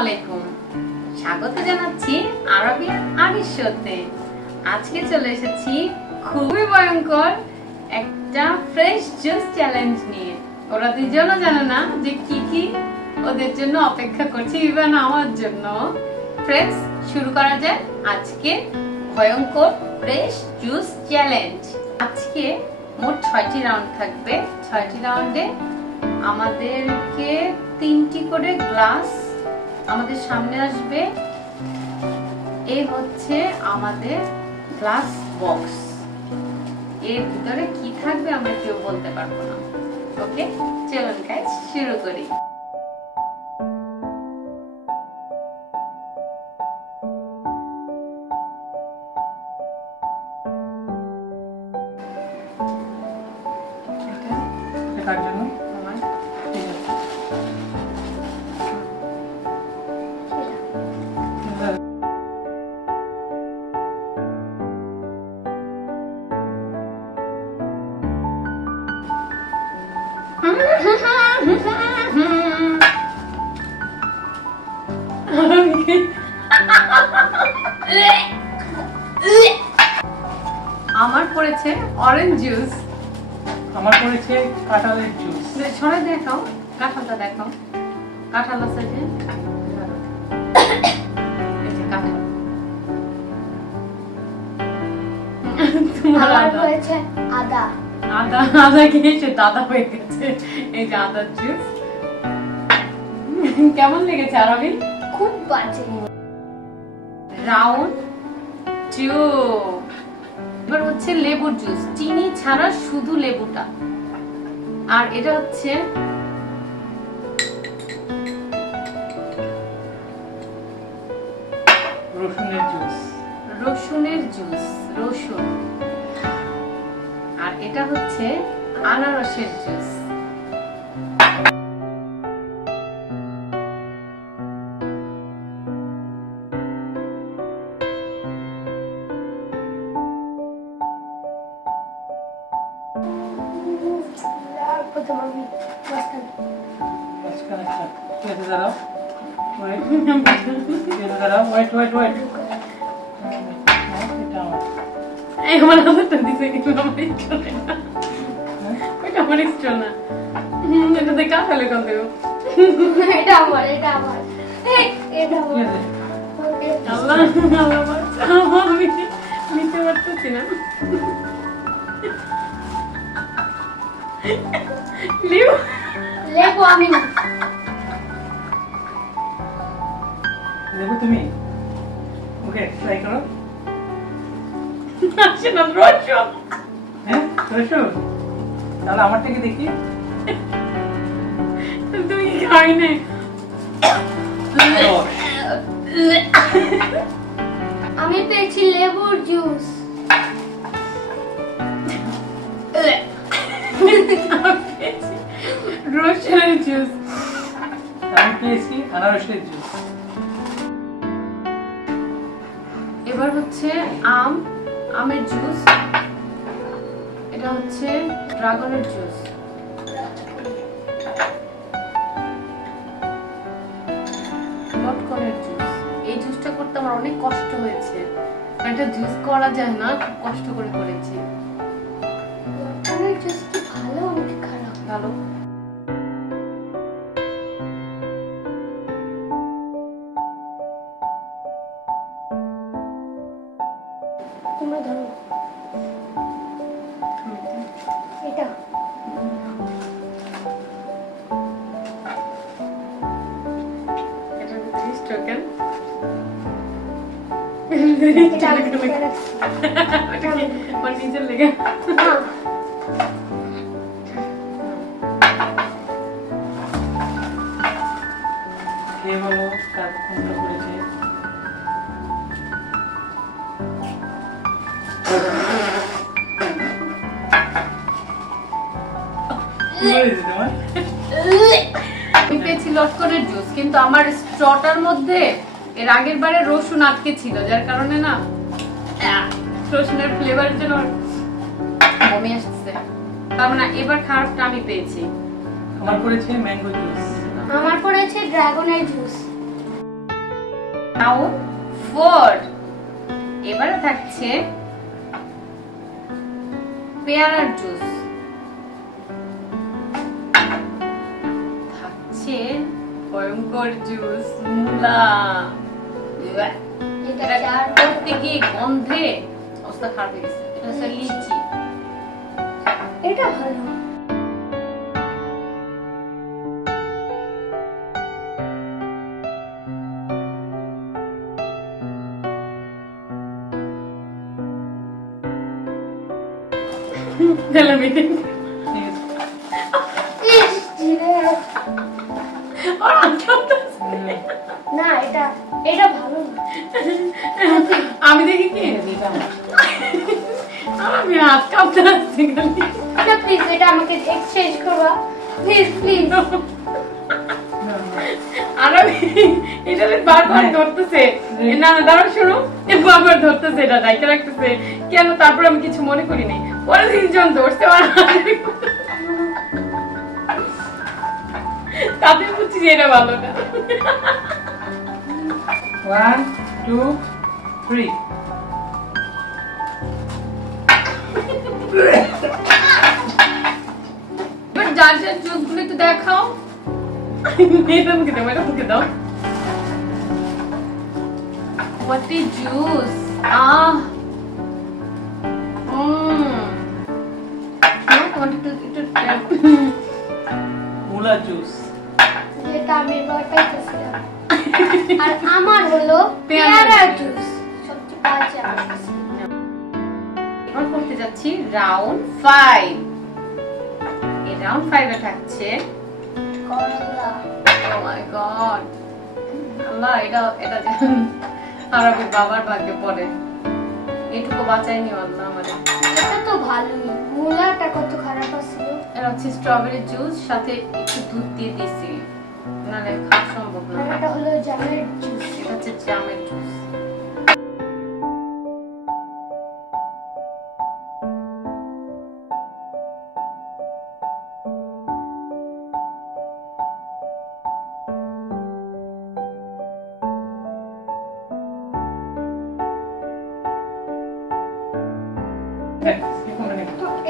আলাইকুম, স্বাগত জানাচ্ছি আরাবিয়ান আরিশ শোতে। আজকে চলে এসেছি খুবই ভয়ঙ্কর একটা ফ্রেশ জুস চ্যালেঞ্জ নিয়ে। ওরা দুজনও জানে না যে কি কি ওদের জন্য অপেক্ষা করছে, ইভেন আমার জন্য। ফ্রেন্ডস, শুরু করা যায় আজকে ভয়ঙ্কর ফ্রেশ জুস চ্যালেঞ্জ। আজকে মোট 6টি রাউন্ড থাকবে। 6টি রাউন্ডে আমাদেরকে 3টি করে গ্লাস আমাদের সামনে আসবে। এই হচ্ছে আমাদের গ্লাস বক্স। এর ভিতরে কি থাকবে আমরা কেউ বলতে পারবো না। ওকে, চলুন গাইস শুরু করি। আমার পড়েছে অরেঞ্জ জুস। আমার পড়েছে কাঁঠালের জুস। ছড়া দেখাও, কাঁঠালটা দেখাও। কাঁঠাল আছে যে, এই যে কাঁঠাল। আমার পড়েছে আদা। আদা খেয়েছে, দাদা হয়ে গেছে। এই যে আদার জুস। কেমন লেগেছে আরবি? খুব বাজে। রাউন্ড 2। এবার হচ্ছে লেবুর জুস, চিনি ছাড়া শুধু লেবুটা। আর এটা হচ্ছে রসুনের জুস। রসুনের জুস, রসুন। আর এটা হচ্ছে আনারসের জুস। এটাতে কাঁঠালে কত? এটা আমার, এটা আমার, এটা আমার। আল্লাহ আল্লাহ বাঁচাও, আমি নিতে পারতেছি না। লেবু আমি। লেবু তুমি? ওকে, ট্রাই করো। আসে না রসুন। হ্যাঁ, রসুন। তাহলে আমার থেকে দেখি। তুমি কি খাই নাই? আমি পেয়েছি লেবুর জুস। রসুনের জুস। আমি পেয়েছি আনারসের জুস। এবার হচ্ছে আমের জুস। এটা হচ্ছে ড্রাগনের জুস। লটকনের জুস। এই জুসটা করতে আমার অনেক কষ্ট হয়েছে। এটা জুস করা যায় না, খুব কষ্ট করে করেছি। লটকনের জুস কি ভালো নাকি খারাপ? ভালো। তোমরা ধরো এটা। এটা দিস টোকেন। এটা আমি খেয়ে রাখছি। আমার নিজের লেগে। খেয়ে বলো কার কোনটা পড়েছে। আমি পেয়েছি লটকনের জুস, কিন্তু আমার স্ট্রটার মধ্যে এর আগের বারে রসুন আটকে ছিল, যার কারণে না রসুনের ফ্লেভারের জন্য বমি আসছে। তার মানে এবার খারাপটা আমি পেয়েছি। আমার পড়েছে ম্যাঙ্গো জুস। আমার পড়েছে ড্রাগনের জুস। রাউন্ড 4 এবারে থাকছে পেয়ারার জুস, থাকছে ভয়ঙ্কর জুস মুলা। এটা চার করতে গিয়ে গন্ধে অবস্থা খারাপ হয়ে গেছে। এটা হচ্ছে লিচি। এটা ভালো তাহলে মিটিং ইস জিরে আর আজকে না এটা এটা ভালো না আমি দেখি কি আমি হাত কাঁপতে আসছি খালি। না প্লিজ এটা আমাকে এক্সচেঞ্জ করবা প্লিজ প্লিজ আর আমি এটা বারবার ধরতেছে, না না দাঁড়াও শুনো, বারবার ধরতেছে, এটা ডাইকে রাখতেছে কেন, তারপর আমি কিছু মনে করি নাই। পরে দিন যখন ধরছে আমার তাতে বুঝছি যে এটা ভালো না। 1 2 3 এবার যার যার জুস গুলো একটু দেখাও। এটা মুখে দাও, এটা মুখে দাও। What a juice! মুলা জুস। যেটা আমি এবার পাইতেছিলাম আর আমার হলো পেয়ারা জুস সবচেয়ে বাজে আমার কাছে। এবার করতে যাচ্ছি রাউন্ড 5। এই রাউন্ড 5 এ থাকছে করলা ও মাই গড আল্লাহ, এটা এটা আর আমি বাবার ভাগ্যে পড়ে এইটুকু বাঁচাইনি আল্লাহ আমাদের। এটা তো ভালোই, মুলাটা কত খারাপ ছিল। এটা হচ্ছে স্ট্রবেরি জুস, সাথে একটু দুধ দিয়ে দিছি, নাহলে খাওয়া সম্ভব না। আর এটা হলো জামের জুস। এটা হচ্ছে জামের জুস।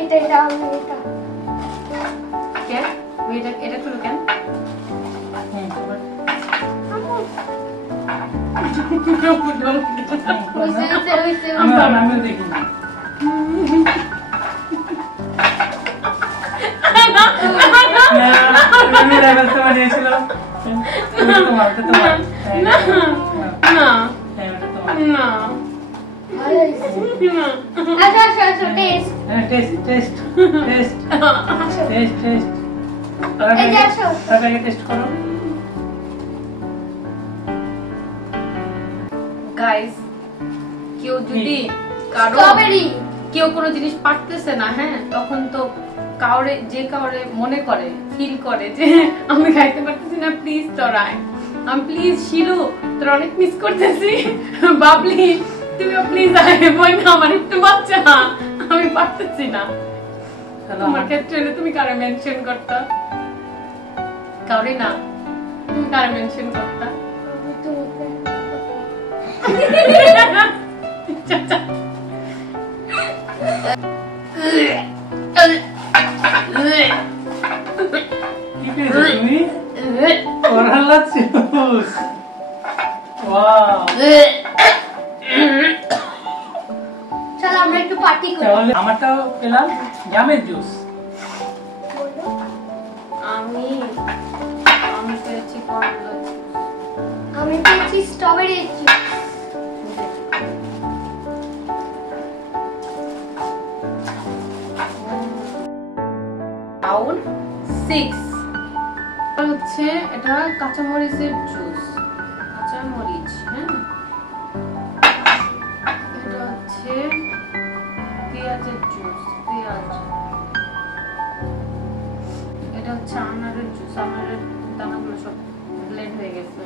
এটা এটা আমি এটা কেন এটা এটা করো কেন? আমিও দেখি না। আমি লেভেল তো বানিয়েছিল। তোমার তো তোমার। না না না ভালো হয়েছে। আচ্ছা আচ্ছা আচ্ছা টেস্ট টেস্ট টেস্ট টেস্ট আসো টেস্ট টেস্ট। এই যে আসো। তারপরে টেস্ট করো। গাইস, কেউ যদি কারো স্ট্রবেরি কেউ কোনো জিনিস পারতেছে না, হ্যাঁ, তখন তো কাউরে মনে করে ফিল করে যে আমি খাইতে পারতেছি না, প্লিজ তোরাই, আমি প্লিজ শিলু তোর অনেক মিস করতেছি, বাবলি তুমিও প্লিজ আয়, বই না আমার একটু বাচ্চা, আমি পারতেছি না। তোমার ক্ষেত্রে হলে তুমি কারে মেনশন করতা? কাউরে না, তুমি কারে মেনশন করতা? আমি তো চাচা কি পেয়েছো তুমি? করলা জুস। ওয়াও। চলো আমরা একটু পার্টি করি। তাহলে আমারটাও পেলাম জামের জুস। বলো। আমি পেয়েছি করলা জুস। আমি পেয়েছি স্ট্রবেরি জুস। রাউন্ড 6 হচ্ছে এটা কাঁচামরিচের জুস, কাঁচামরিচ, হ্যাঁ, এটা হচ্ছে পেঁয়াজের জুস, পেঁয়াজ, এটা হচ্ছে আনারের জুস, আনারের দানাগুলো সব ব্লেন্ড হয়ে গেছে।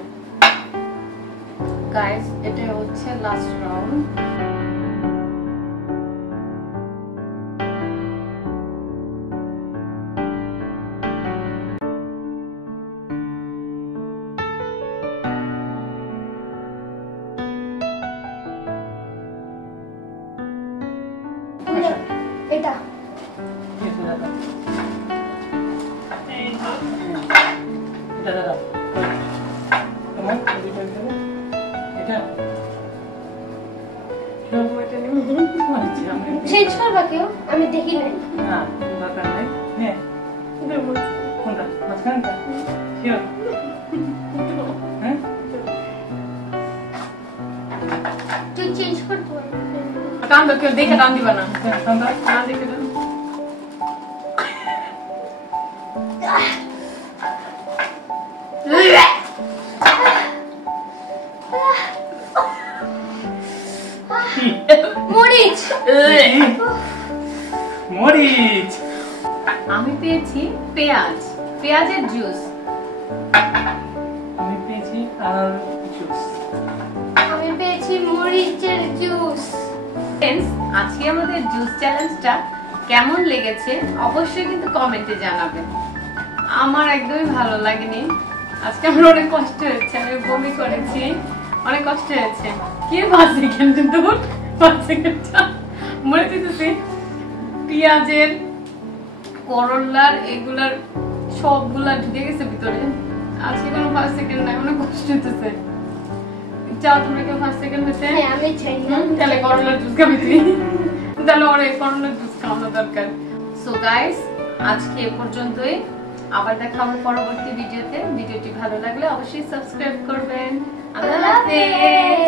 গাইস, এটা হচ্ছে লাস্ট রাউন্ড। দাদা এটা দাদা তোমার এটা চেঞ্জ করবা কেউ? আমি দেখি নাই। না দরকার নাই। নে কোনটা মাঝখানটা শিওর? হ্যাঁ তুই চেঞ্জ করতে পারবি? টান দাও, কেউ দেখে টান দিবা না। কোনটা না দেখে টান। মরিচ। মরিচ। আমি পেয়েছি পেঁয়াজ, পেঁয়াজের জুস। আমি পেয়েছি আনার জুস। আমি পেয়েছি মরিচের জুস। ফ্রেন্ডস, আজকে আমাদের জুস চ্যালেঞ্জটা কেমন লেগেছে অবশ্যই কিন্তু কমেন্টে জানাবেন। আমার একদমই ভালো লাগেনি, আজকে আমার অনেক কষ্ট হয়েছে, আমি বমি করেছি, অনেক কষ্ট হয়েছে। কি 5 সেকেন্ড দূর, 5 সেকেন্ডটা মনে দিতেছি পেঁয়াজের, করলার, এগুলার সবগুলা ঢুকে গেছে ভিতরে। আজকে কোনো 5 সেকেন্ড নাই, অনেক কষ্ট হইতেছে। চাও তোমরা কেউ 5 সেকেন্ড হইতে? হ্যাঁ, আমি চাই না। তাহলে করলার জুস খাবি তুই, তাহলে ওর এই করলার জুস খাওয়ানো দরকার। সো গাইস, আজকে এ পর্যন্তই। আবার দেখা হবে পরবর্তী ভিডিওতে। ভিডিওটি ভালো লাগলে অবশ্যই সাবস্ক্রাইব করবেন। আল্লাহ হাফেজ।